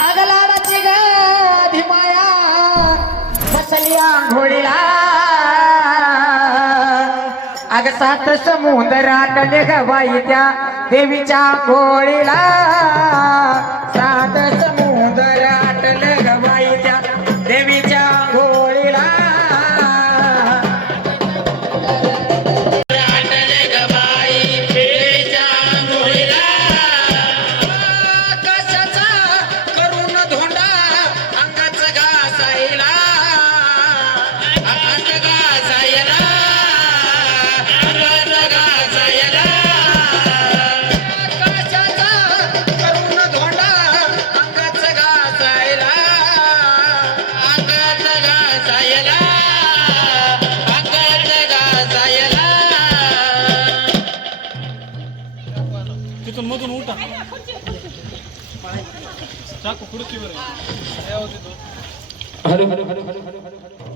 अगलाडाची गाधी माया बसली आंघोळीला अग सात समुद्रात निघवाईच्या देवीच्या घोळीला હરે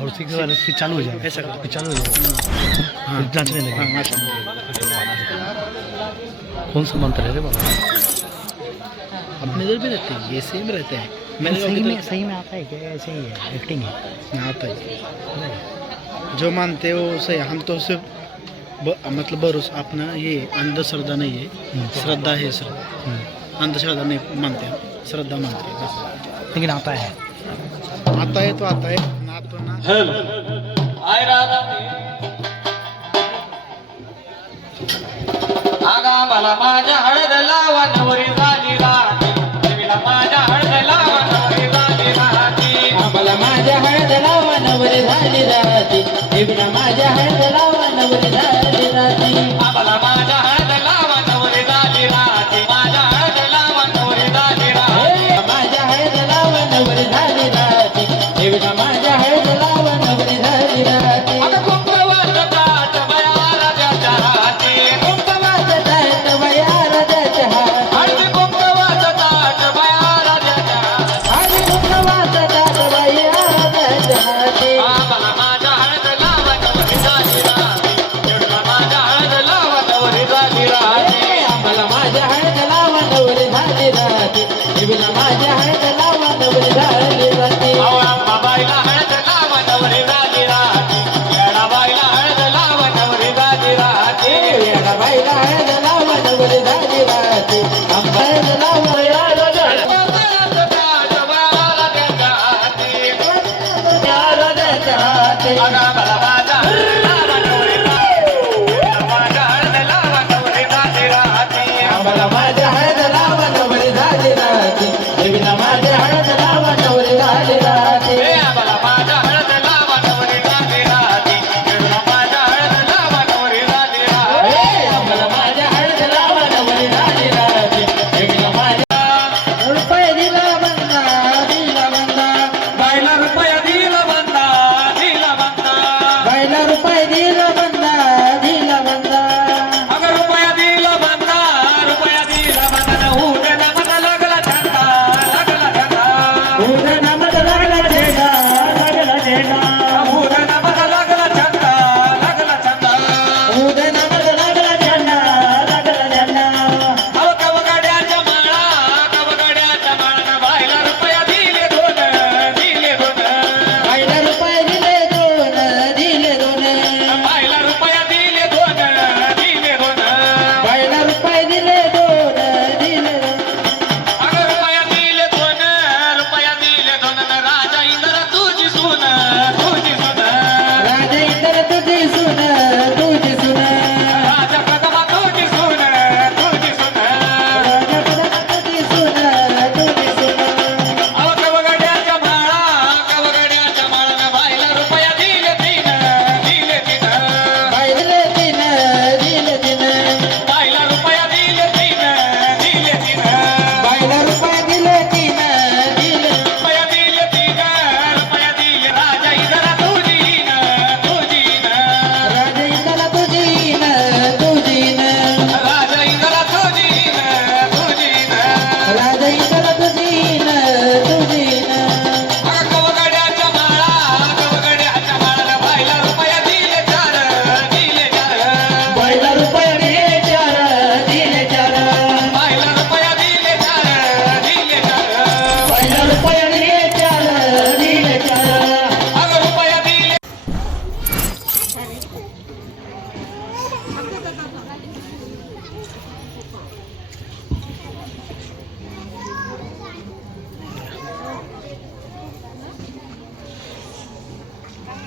और सिक्स वाले फिर चालू हो जाएगा फिर चालू हो। जाएगा जांचने लगे कौन सा मंत्र है रे बाबा अपने इधर भी रहते हैं। ये सेम रहते हैं। मैंने सही में सही में आता है क्या ऐसे ही है। एक्टिंग है। आता है। जो मानते हैं सही हम तो सिर्फ़ ब, मतलब भरोसा अपना ये अंधश्रद्धा नहीं है। श्रद्धा है श्रद्धा अंधश्रद्धा नहीं मानते हैं श्रद्धा मानते हैं। लेकिन आता है। आता है तो आता है ना तो ना आगा मला माझ्या हळद लावा नवरी झाली देवीला माझ्या हळद लावा नवरी झाली राती आम्हाला माझ्या हळद लावा नवरी झाली राती देवीला माझ्या हळद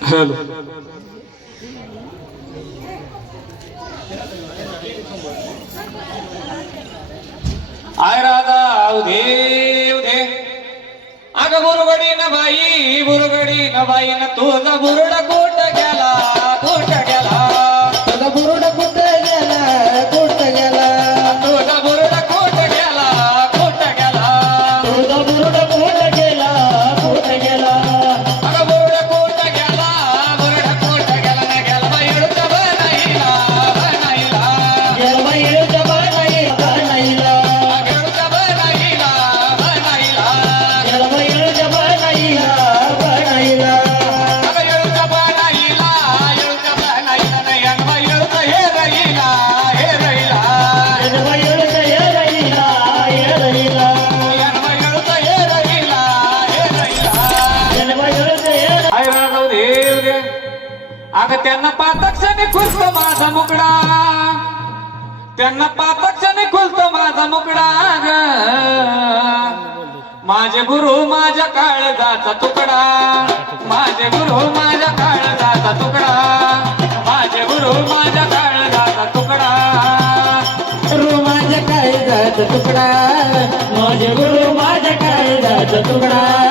हॅलो. आय राधा उधे उधे. अग बुरगडी न बाई बुरगडी न बाई न तुझा कोण? खुलत माझा मुकडा. त्यांना पापक्षाने खुलत माझा मुकडा माझे गुरु माझ्या काळजाचा तुकडा. माझे गुरु माझ्या काळजाचा तुकडा. माझे गुरु माझ्या काळजाचा तुकडा. गुरु माझ्या काळजाचा तुकडा. माझे गुरु माझ्या काळजाचा तुकडा.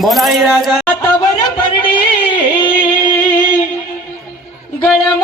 बोलाळी राजा. तवर परडी गळम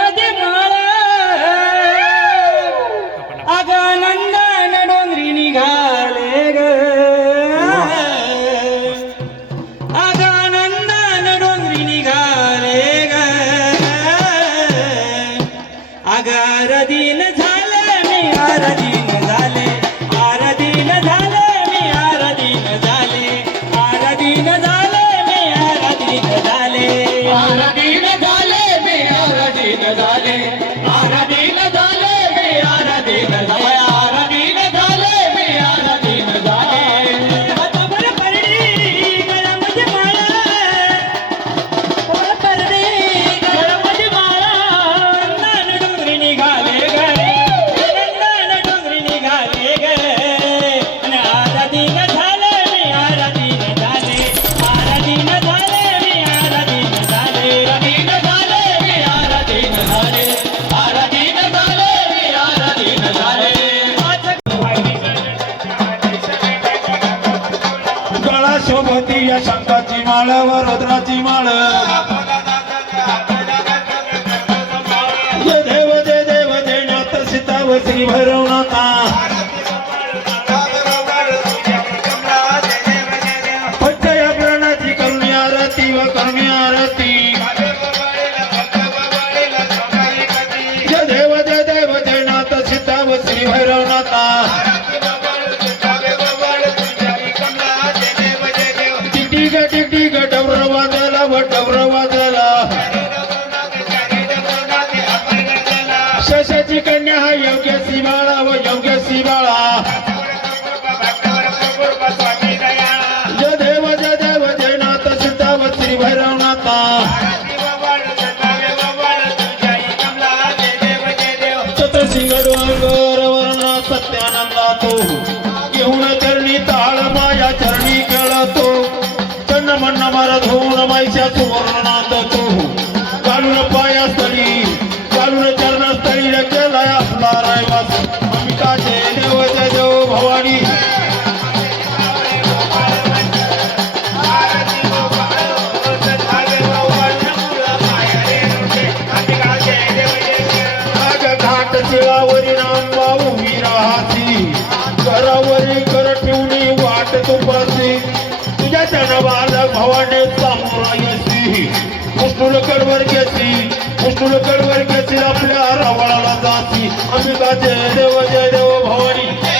palabra otra. धनवान भवाने सांभायसी मुष्टुलकर वर्गसी मुष्टुलकर वर्गसी आपल्या रवळाला जाती. अमिता जय देव जय देव भवानी?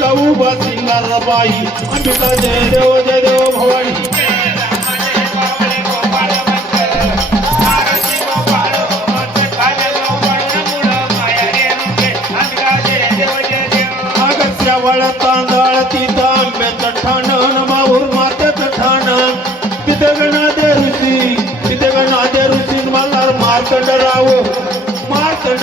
काऊ बासिंगार बाई अमिता जय देव जय देव भवानी. तांदळा तिथं आंब्याचं ठाणण मात्याचं ठाणण तिथे गणादे ऋषी तिथे गणादे ऋषी मला मार्कंड राव मार्कंड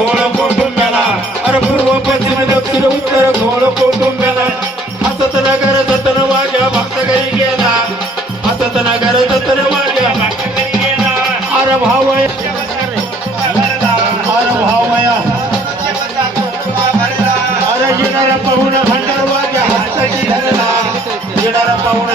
घोळ कुटुंबाला. अरे पूर्व पश्चिम दक्षिण उत्तर घोळ कुटुंबाला. हसत नगर जतन वाग्या भक्त घरी गेला हसत नगर जतन वाग्या अरे भावया अरे भावया अरे येणारा पाहुणा भंडार वाग्या हस्त की धरला. येणारा पाहुणा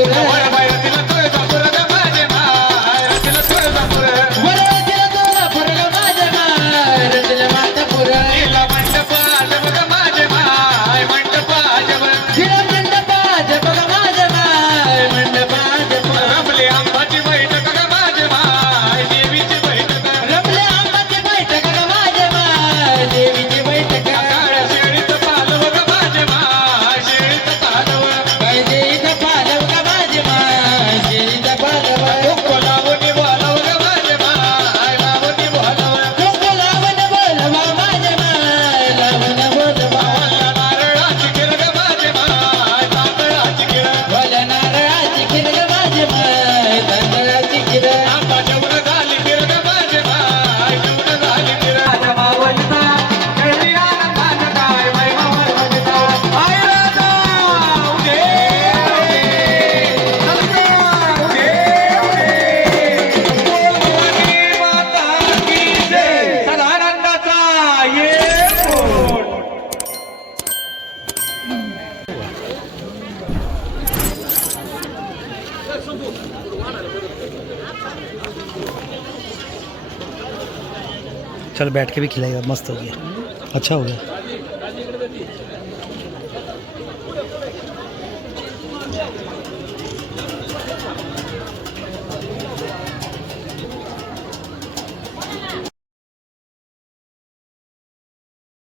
Yeah. बैठ के भी खिलाएगा मस्त हो गया। अच्छा हो गया।